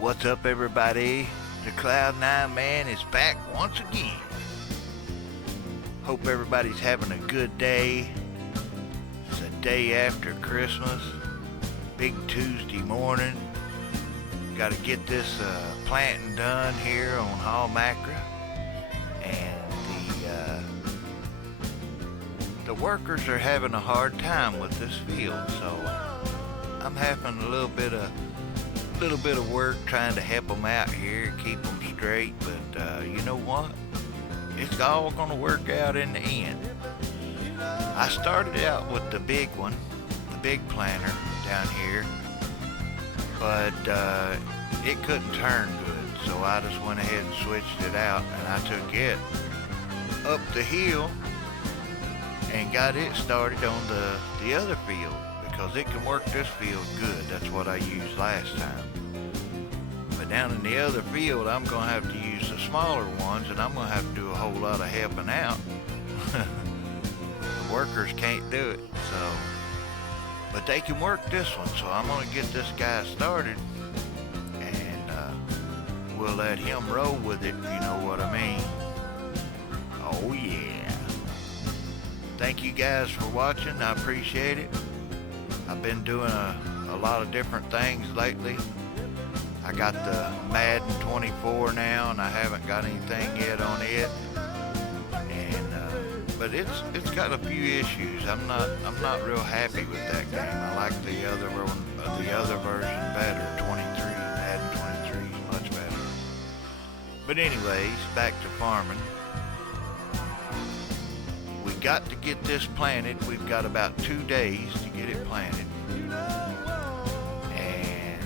What's up, everybody? The Cloud9 Man is back once again. Hope everybody's having a good day. It's a day after Christmas, big Tuesday morning. Got to get this planting done here on Holmakra, and the workers are having a hard time with this field, so I'm having a little bit of work trying to help them out here, keep them straight. But you know what? It's all gonna work out in the end. I started out with the big one, the big planter down here, but it couldn't turn good, so I just went ahead and switched it out, and I took it up the hill and got it started on the other field, because it can work this field good. That's what I used last time. But down in the other field, I'm going to have to use the smaller ones, and I'm going to have to do a whole lot of helping out. The workers can't do it, so. But they can work this one, so I'm going to get this guy started, and we'll let him roll with it, if you know what I mean. Oh yeah. Thank you guys for watching. I appreciate it. I've been doing a lot of different things lately. I got the Madden 24 now, and I haven't got anything yet on it. And but it's got a few issues. I'm not real happy with that game. I like the other one, the other version better. 23, Madden 23 is much better. But anyways, back to farming. We got to get this planted. We've got about 2 days to get it planted. And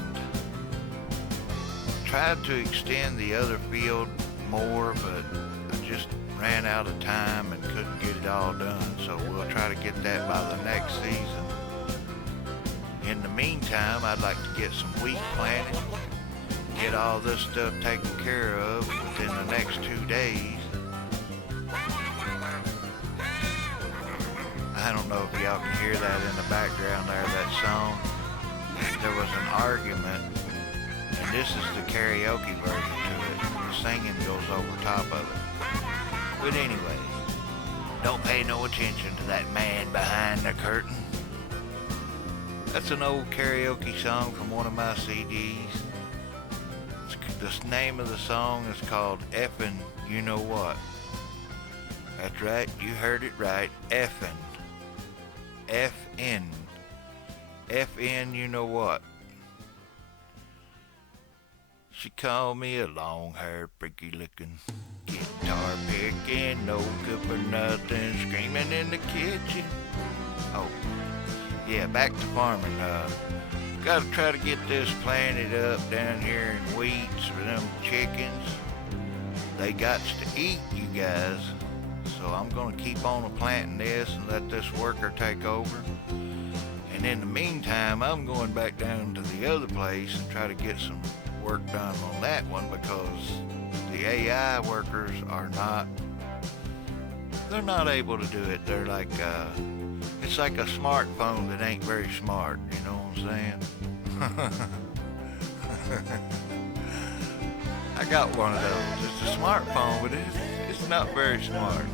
tried to extend the other field more, but I just ran out of time and couldn't get it all done. So we'll try to get that by the next season. In the meantime, I'd like to get some wheat planted, get all this stuff taken care of within the next 2 days. I don't know if y'all can hear that in the background there, that song. There was an argument, and this is the karaoke version to it. The singing goes over top of it. But anyway, don't pay no attention to that man behind the curtain. That's an old karaoke song from one of my CDs. The name of the song is called Effin' You Know What. That's right, you heard it right, Effin'. FN. FN, you know what? She called me a long-haired, freaky looking, guitar picking, no good for nothing, screaming in the kitchen. Oh, yeah, back to farming. Gotta try to get this planted up down here in weeds for them chickens. They got to eat, you guys. So I'm going to keep on planting this and let this worker take over. And in the meantime, I'm going back down to the other place and try to get some work done on that one, because the AI workers are they're not able to do it. They're like, it's like a smartphone that ain't very smart, you know what I'm saying? I got one of those. It's a smartphone, but it's not very smart.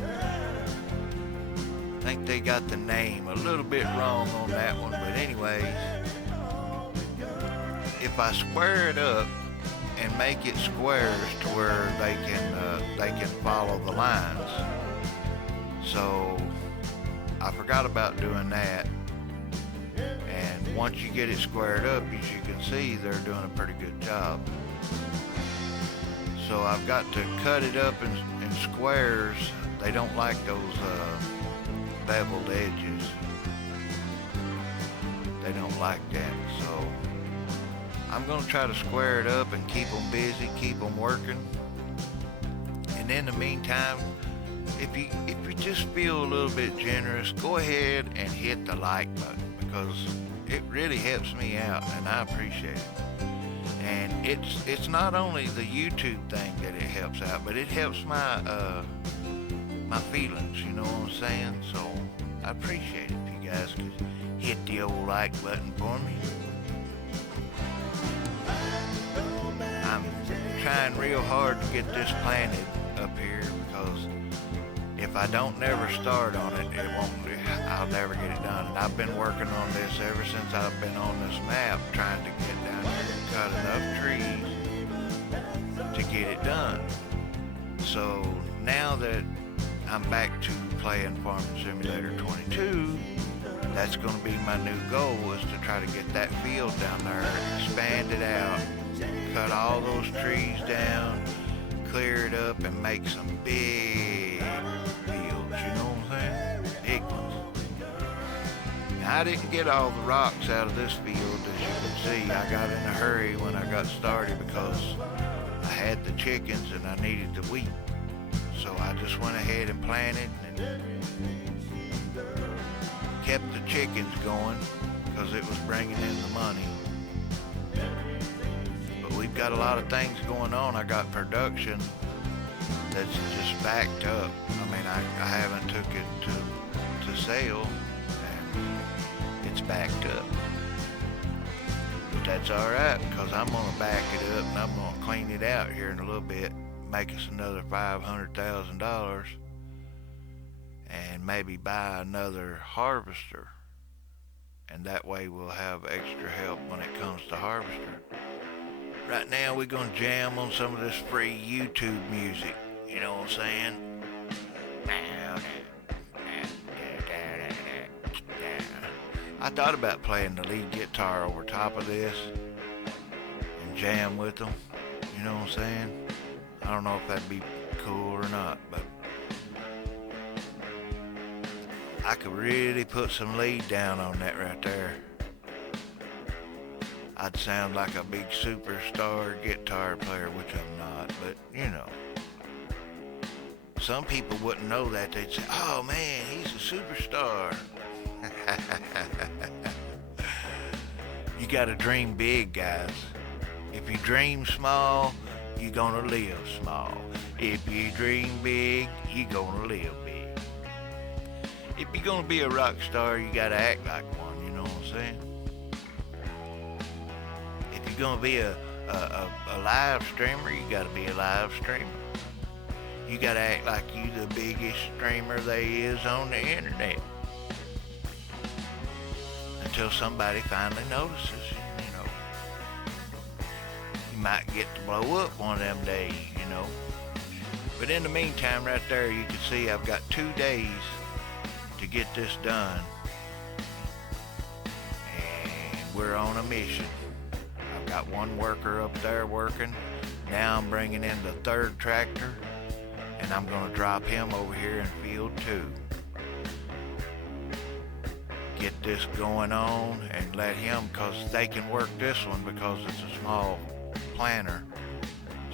I think they got the name a little bit wrong on that one, but anyways, if I square it up and make it squares to where they can follow the lines. So I forgot about doing that. And once you get it squared up, as you can see, they're doing a pretty good job. So I've got to cut it up in squares. They don't like those beveled edges. They don't like that. So I'm going to try to square it up and keep them busy, keep them working. And in the meantime, if you just feel a little bit generous, go ahead and hit the like button, because it really helps me out, and I appreciate it. And it's not only the YouTube thing that it helps out, but it helps my my feelings, you know what I'm saying? So I appreciate it if you guys could hit the old like button for me. trying real hard to get this planted up here because if I don't never start on it, I'll never get it done. And I've been working on this ever since I've been on this map, trying to get down here and cut enough trees to get it done. So now that I'm back to playing Farming Simulator 22, that's going to be my new goal, is to try to get that field down there, expand it out, cut all those trees down, clear it up, and make some big fields, you know what I'm saying? Big ones. Now, I didn't get all the rocks out of this field, as you can see. I got in a hurry when I got started because I had the chickens and I needed the wheat. So I just went ahead and planted and kept the chickens going because it was bringing in the money. But we've got a lot of things going on. I got production that's just backed up. I mean, I haven't took it to sale, and it's backed up. But that's alright, because I'm going to back it up and I'm going to clean it out here in a little bit, make us another $500,000, and maybe buy another harvester. And that way we'll have extra help when it comes to harvester. Right now we're going to jam on some of this free YouTube music. You know what I'm saying? I thought about playing the lead guitar over top of this and jam with them. You know what I'm saying? I don't know if that'd be cool or not, but I could really put some lead down on that right there. I'd sound like a big superstar guitar player, which I'm not, but you know. Some people wouldn't know that. They'd say, oh man, he's a superstar. You gotta dream big, guys. If you dream small, you're gonna live small. If you dream big, you're gonna live big. If you're gonna be a rock star, you gotta act like one, you know what I'm saying? If you're gonna be a live streamer, you gotta be a live streamer. You gotta act like you the biggest streamer there is on the internet. Until somebody finally notices, you know. You might get to blow up one of them days, you know. But in the meantime, right there, you can see I've got 2 days to get this done. And we're on a mission. I've got one worker up there working. Now I'm bringing in the third tractor, and I'm going to drop him over here in field 2. Get this going on and let him, because they can work this one because it's a small planter.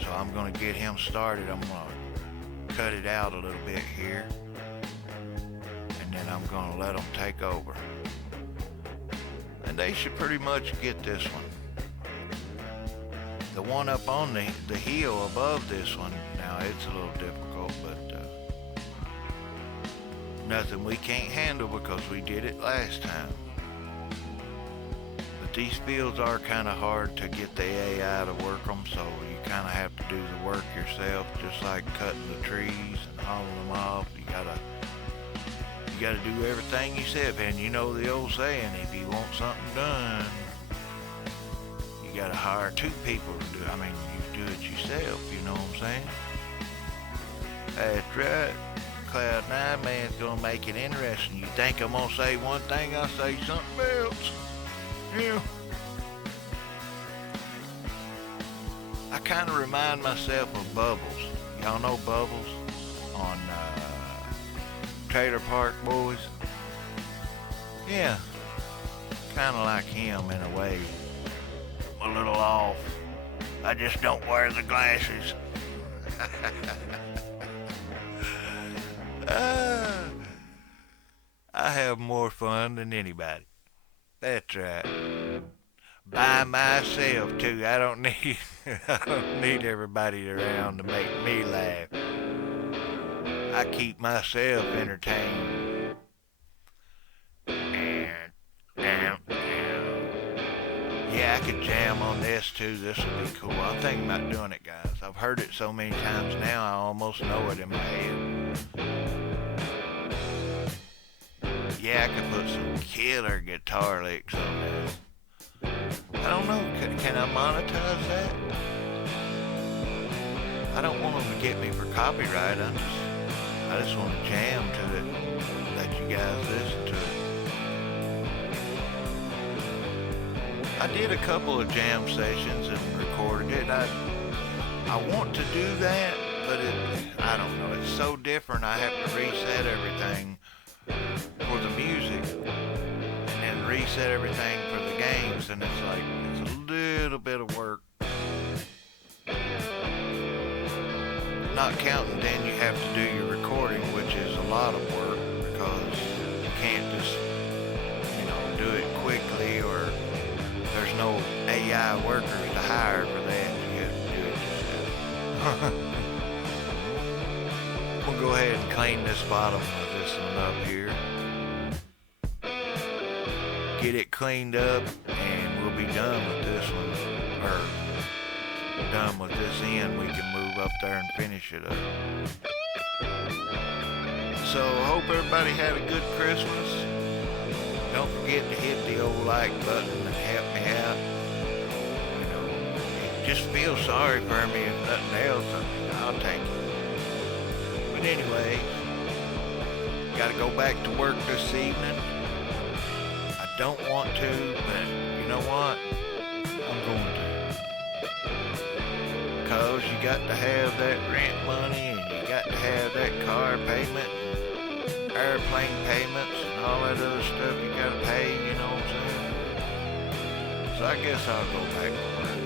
So I'm going to get him started. I'm going to cut it out a little bit here, and then I'm going to let them take over. And they should pretty much get this one. The one up on the hill above this one, now it's a little difficult, but nothing we can't handle because we did it last time. But these fields are kind of hard to get the AI to work them, so you kind of have to do the work yourself, just like cutting the trees and hauling them off. You gotta do everything yourself, and you know the old saying, if you want something done, you gotta hire 2 people to do it. I mean, you do it yourself, you know what I'm saying? That's right. Cloud9 man's gonna make it interesting. You think I'm gonna say one thing, I'll say something else. Yeah. I kind of remind myself of Bubbles. Y'all know Bubbles on Trailer Park Boys? Yeah, kind of like him in a way. A little off. I just don't wear the glasses. I have more fun than anybody. That's right. By myself too. I don't need everybody around to make me laugh. I keep myself entertained. Yeah, Yeah, I could jam on this too. This would be cool. I'm thinking about doing it, guys. I've heard it so many times now, I almost know it in my head. Yeah, I could put some killer guitar licks on this. I don't know. Can I monetize that? I don't want them to get me for copyright. I just want to jam to it. Let you guys listen to it. I did a couple of jam sessions and recorded it. I want to do that, but I don't know. It's so different. I have to reset everything for the music and then reset everything for the games, and it's like it's a little bit of work. Not counting then you have to do your recording, which is a lot of work because you can't just, do it quickly, or there's no AI workers to hire for that. You have to do it yourself. We'll go ahead and clean this bottom of this one up here. Get it cleaned up and we'll be done with this one. Or done with this end, we can move up there and finish it up. So hope everybody had a good Christmas. Don't forget to hit the old like button and help me out. Just feel sorry for me if nothing else. I'll take it. But anyway, gotta go back to work this evening. I don't want to, but you know what? I'm going to. Because you got to have that rent money, and you got to have that car payment, and airplane payments, and all that other stuff you got to pay, you know what I'm saying? So I guess I'll go back to work.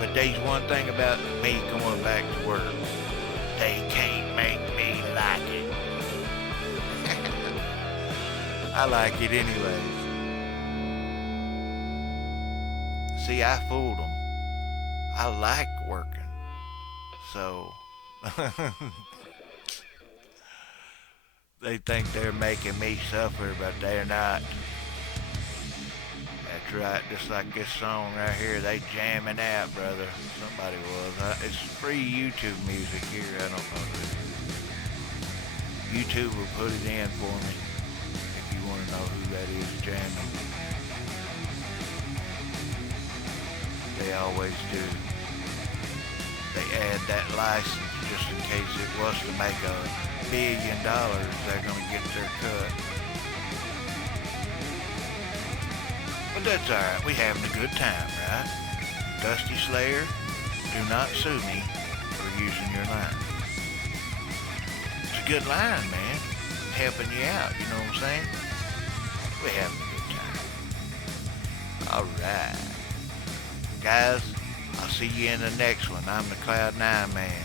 But there's one thing about me going back to work. They can't make me like it. I like it anyways. See, I fooled them. I like working. So, they think they're making me suffer, but they're not. That's right, just like this song right here, they jamming out, brother. Somebody was. It's free YouTube music here, I don't know who. YouTube will put it in for me if you want to know who that is jamming. They always do. They add that license just in case it was to make $1 billion, they're going to get their cut. But that's alright, we having a good time, right? Dusty Slayer, do not sue me for using your line. It's a good line, man. Helping you out, you know what I'm saying? We having a good time. Alright. Guys, I'll see you in the next one. I'm the Cloud9 Man.